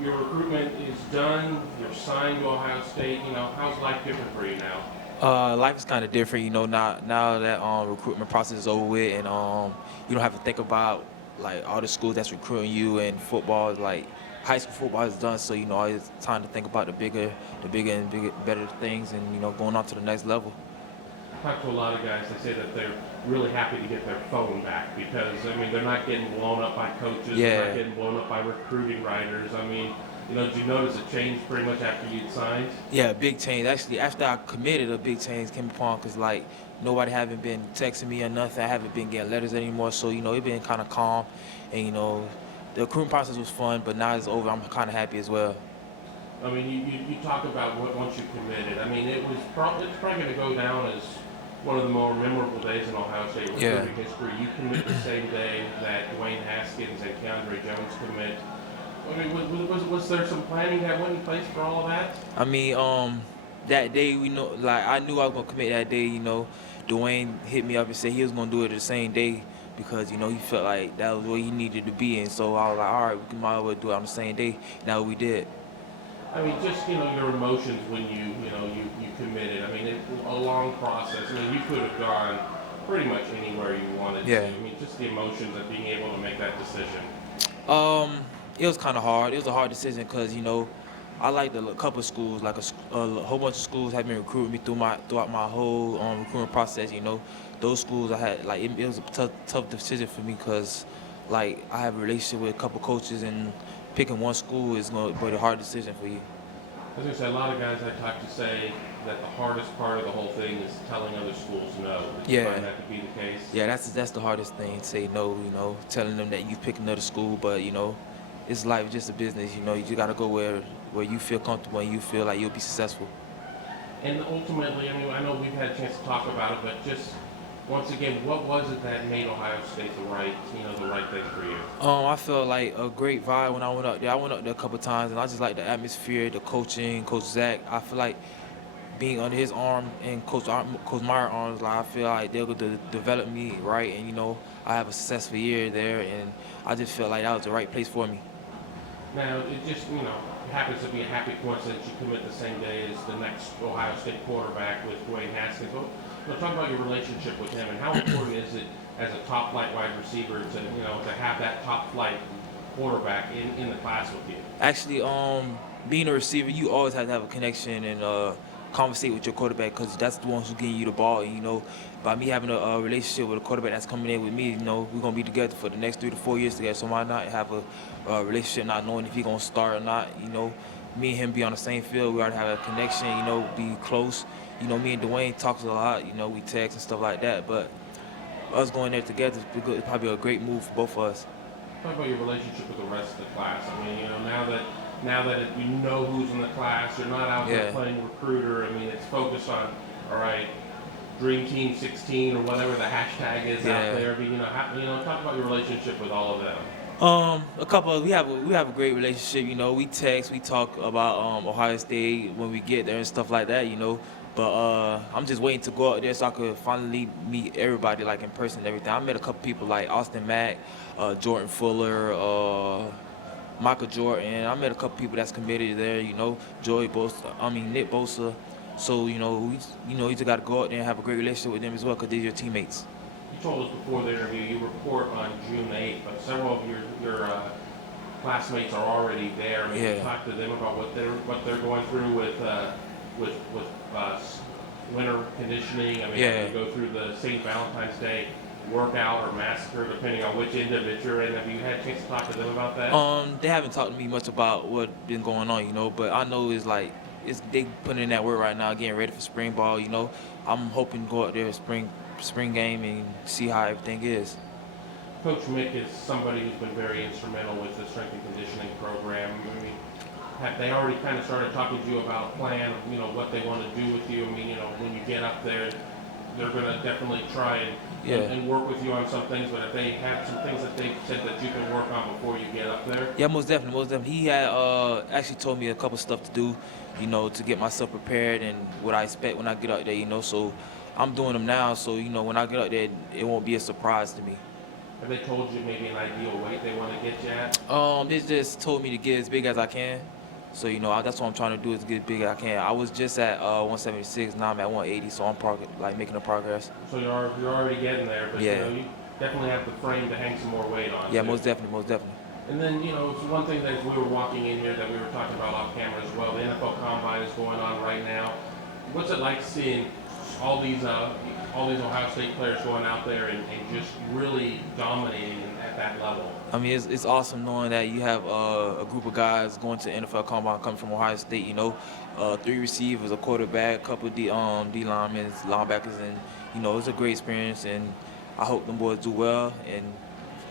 your recruitment is done, you're signed to Ohio State. How's life different for you now? Life is kind of different, now that recruitment process is over with, and you don't have to think about like all the schools that's recruiting you, and football is like high school football is done. So it's time to think about the bigger and bigger, better things, and going on to the next level. I talk to a lot of guys. They say that they're really happy to get their phone back because they're not getting blown up by coaches. They're not Yeah, getting blown up by recruiting writers. Did you notice a change pretty much after you'd signed? yeah, big change. Actually, after I committed, a big change came upon because like nobody haven't been texting me or nothing. I haven't been getting letters anymore. So it been kind of calm, and the recruiting process was fun, but now it's over. I'm kind of happy as well. You talk about once you committed. It's probably going to go down as one of the more memorable days in Ohio State Yeah. recruiting history. You commit the same day that Dwayne Haskins and Keandre Jones commit. Was there some planning that went in place for all of that? I mean, that day like I knew I was gonna commit that day. Dwayne hit me up and said he was gonna do it the same day because he felt like that was where he needed to be, and so I was like, all right, we might as well do it on the same day. Now we did. Just your emotions when you committed. A long process. You could have gone pretty much anywhere you wanted to. Yeah. Just the emotions of being able to make that decision. It was kind of hard. It was a hard decision because I liked a couple of schools, like a whole bunch of schools have been recruiting me throughout my whole recruitment process. Those schools I had like it was a tough decision for me because like I have a relationship with a couple coaches, and picking one school is going to be a hard decision for you. I was going to say, a lot of guys I talk to say that the hardest part of the whole thing is telling other schools no. Did you Yeah. find that to be the case? Yeah, that's the hardest thing. Say no, telling them that you pick another school, but it's life, just a business. You just gotta go where you feel comfortable and you feel like you'll be successful. And ultimately, I know we've had a chance to talk about it, but just once again, what was it that made Ohio State the right thing for you? I felt like a great vibe when I went up there. I went up there a couple of times, and I just like the atmosphere, the coaching, Coach Zach. I feel like being under his arm and Coach Meyer's arms, like I feel like they're going to develop me right, and I have a successful year there, and I just felt like that was the right place for me. Now, it just, happens to be a happy coincidence you commit the same day as the next Ohio State quarterback with Dwayne Haskins. Well, talk about your relationship with him and how important is it as a top flight wide receiver to have that top flight quarterback in the class with you? Actually, being a receiver, you always have to have a connection and conversate with your quarterback because that's the one who's getting you the ball. And, by me having a relationship with a quarterback that's coming in with me, we're gonna be together for the next 3 to 4 years together. So why not have a relationship, not knowing if he's gonna start or not? Me and him be on the same field. We already have a connection. Be close. Me and Dwayne talks a lot. We text and stuff like that. But us going there together is probably a great move for both of us. Talk about your relationship with the rest of the class. Now that you know who's in the class, you're not out there Yeah. playing recruiter. It's focused on, all right, Dream Team 16 or whatever the hashtag is Yeah. out there. Talk about your relationship with all of them. We have a great relationship. We text, we talk about Ohio State when we get there and stuff like that. But I'm just waiting to go out there so I could finally meet everybody like in person and everything. I met a couple people like Austin Mack, Jordan Fuller, Michael Jordan. I met a couple people that's committed there. Nick Bosa. So you just got to go out there and have a great relationship with them as well because they're your teammates. You told us before the interview you report on June 8th, but several of your classmates are already there. Yeah. You talk to them about what they're going through with winter conditioning. Yeah. You go through the St. Valentine's Day workout or massacre, depending on which end of it you're in. Have you had a chance to talk to them about that? They haven't talked to me much about what's been going on, but I know they putting in that work right now, getting ready for spring ball. I'm hoping to go out there spring game and see how everything is. Coach Mick is somebody who's been very instrumental with the strength and conditioning program. Have they already kind of started talking to you about a plan of, what they want to do with you? When you get up there, they're going to definitely try and work with you on some things, but if they have some things that they said that you can work on before you get up there? Yeah, most definitely. He had actually told me a couple stuff to do, to get myself prepared and what I expect when I get out there, so I'm doing them now, so when I get out there, it won't be a surprise to me. Have they told you maybe an ideal weight they want to get you at? They just told me to get as big as I can. So, that's what I'm trying to do is get as big as I can. I was just at 176, now I'm at 180, so I'm making the progress. So you're already getting there, but Yeah. you definitely have the frame to hang some more weight on. Yeah, too. most definitely, most definitely. And then, it's one thing that we were walking in here that we were talking about off camera as well. The NFL Combine is going on right now. What's it like seeing all these Ohio State players going out there and just really dominating at that level? I mean, it's awesome knowing that you have a group of guys going to the NFL Combine coming from Ohio State. 3 receivers, a quarterback, a couple of D linemen, linebackers, and it's a great experience. And I hope them boys do well, and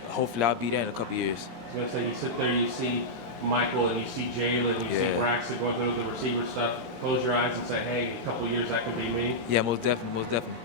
hopefully I'll be there in a couple of years. I was gonna say, you sit there, you see Michael, and you see Jalen, you see Braxton going through the receiver stuff. Close your eyes and say, hey, in a couple of years that could be me. Yeah, most definitely, most definitely.